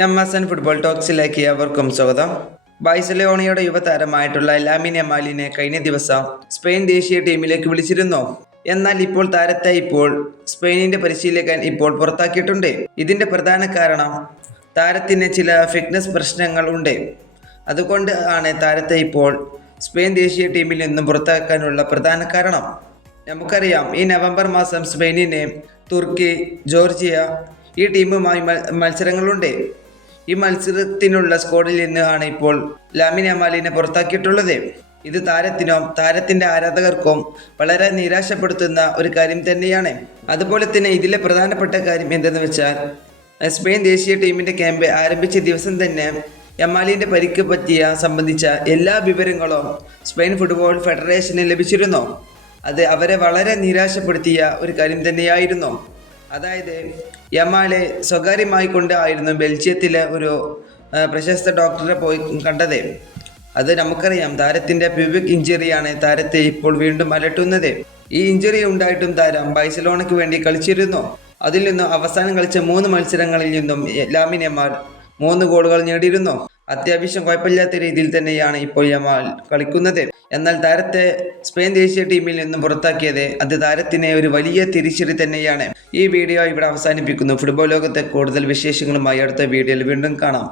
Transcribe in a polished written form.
എംഎസ്എൻ football ടോക്സിലേക്ക് ഏവർക്കും സ്വാഗതം. ബാഴ്സലോണയുടെ യുവതാരമായിട്ടുള്ള ലാമിൻ യമാലിനെ കഴിഞ്ഞ ദിവസം സ്പെയിൻ ദേശീയ ടീമിലേക്ക് വിളിച്ചിരുന്നു. എന്നാൽ ഇപ്പോൾ താരത്തെ സ്പെയിനിന്റെ പരിശീലകൻ പുറത്താക്കിയിട്ടുണ്ട്. ഇതിന്റെ പ്രധാന കാരണം താരത്തിന് ചില ഫിറ്റ്നസ് പ്രശ്നങ്ങൾ ഉണ്ട്. അതുകൊണ്ട് ആണ് താരത്തെ സ്പെയിൻ ദേശീയ ടീമിൽ നിന്നും പുറത്താക്കാനുള്ള പ്രധാന കാരണം. നമുക്കറിയാം, ഈ നവംബർ മാസം സ്പെയിനിന് തുർക്കി, ജോർജിയ ഈ ടീമുമായി മത്സരങ്ങളുണ്ട്. ഈ മത്സരത്തിനുള്ള സ്ക്വാഡിൽ നിന്നാണ് ലാമിൻ യമാലിനെ പുറത്താക്കിയിട്ടുള്ളത്. ഇത് താരത്തിനും താരത്തിൻ്റെ ആരാധകർക്കും വളരെ നിരാശപ്പെടുത്തുന്ന ഒരു കാര്യം തന്നെയാണ്. അതുപോലെ തന്നെ ഇതിലെ പ്രധാനപ്പെട്ട കാര്യം എന്തെന്ന് വെച്ചാൽ, സ്പെയിൻ ദേശീയ ടീമിൻ്റെ ക്യാമ്പ് ആരംഭിച്ച ദിവസം തന്നെ യമാലിൻ്റെ പരിക്ക് സംബന്ധിച്ച എല്ലാ വിവരങ്ങളും സ്പെയിൻ ഫുട്ബോൾ ഫെഡറേഷന് ലഭിച്ചിരുന്നു. അത് അവരെ വളരെ നിരാശപ്പെടുത്തിയ ഒരു കാര്യം തന്നെയായിരുന്നു. അതായത്, യമാലെ സ്വകാര്യമായി കൊണ്ടായിരുന്നു ബെൽജിയത്തിലെ ഒരു പ്രശസ്ത ഡോക്ടറെ പോയി കണ്ടത്. അത് നമുക്കറിയാം, താരത്തിൻ്റെ പ്യൂബിക് ഇഞ്ചുറിയാണ് താരത്തെ വീണ്ടും അലട്ടുന്നത്. ഈ ഇഞ്ചുറി ഉണ്ടായിട്ടും താരം ബാഴ്സലോണയ്ക്ക് വേണ്ടി കളിച്ചിരുന്നു. അതിൽ നിന്നും അവസാനം കളിച്ച 3 മത്സരങ്ങളിൽ നിന്നും ലാമിൻ യമാൽ 3 ഗോളുകൾ നേടിയിരുന്നു. അത്യാവശ്യം കുഴപ്പമില്ലാത്ത രീതിയിൽ തന്നെയാണ് യമാൽ കളിക്കുന്നത്. എന്നാൽ താരത്തെ സ്പെയിൻ ദേശീയ ടീമിൽ നിന്നും പുറത്താക്കിയത് അത് താരത്തിന് ഒരു വലിയ തിരിച്ചടി തന്നെയാണ്. ഈ വീഡിയോ ഇവിടെ അവസാനിപ്പിക്കുന്നു. ഫുട്ബോൾ ലോകത്തെ കൂടുതൽ വിശേഷങ്ങളുമായി അടുത്ത വീഡിയോയിൽ വീണ്ടും കാണാം.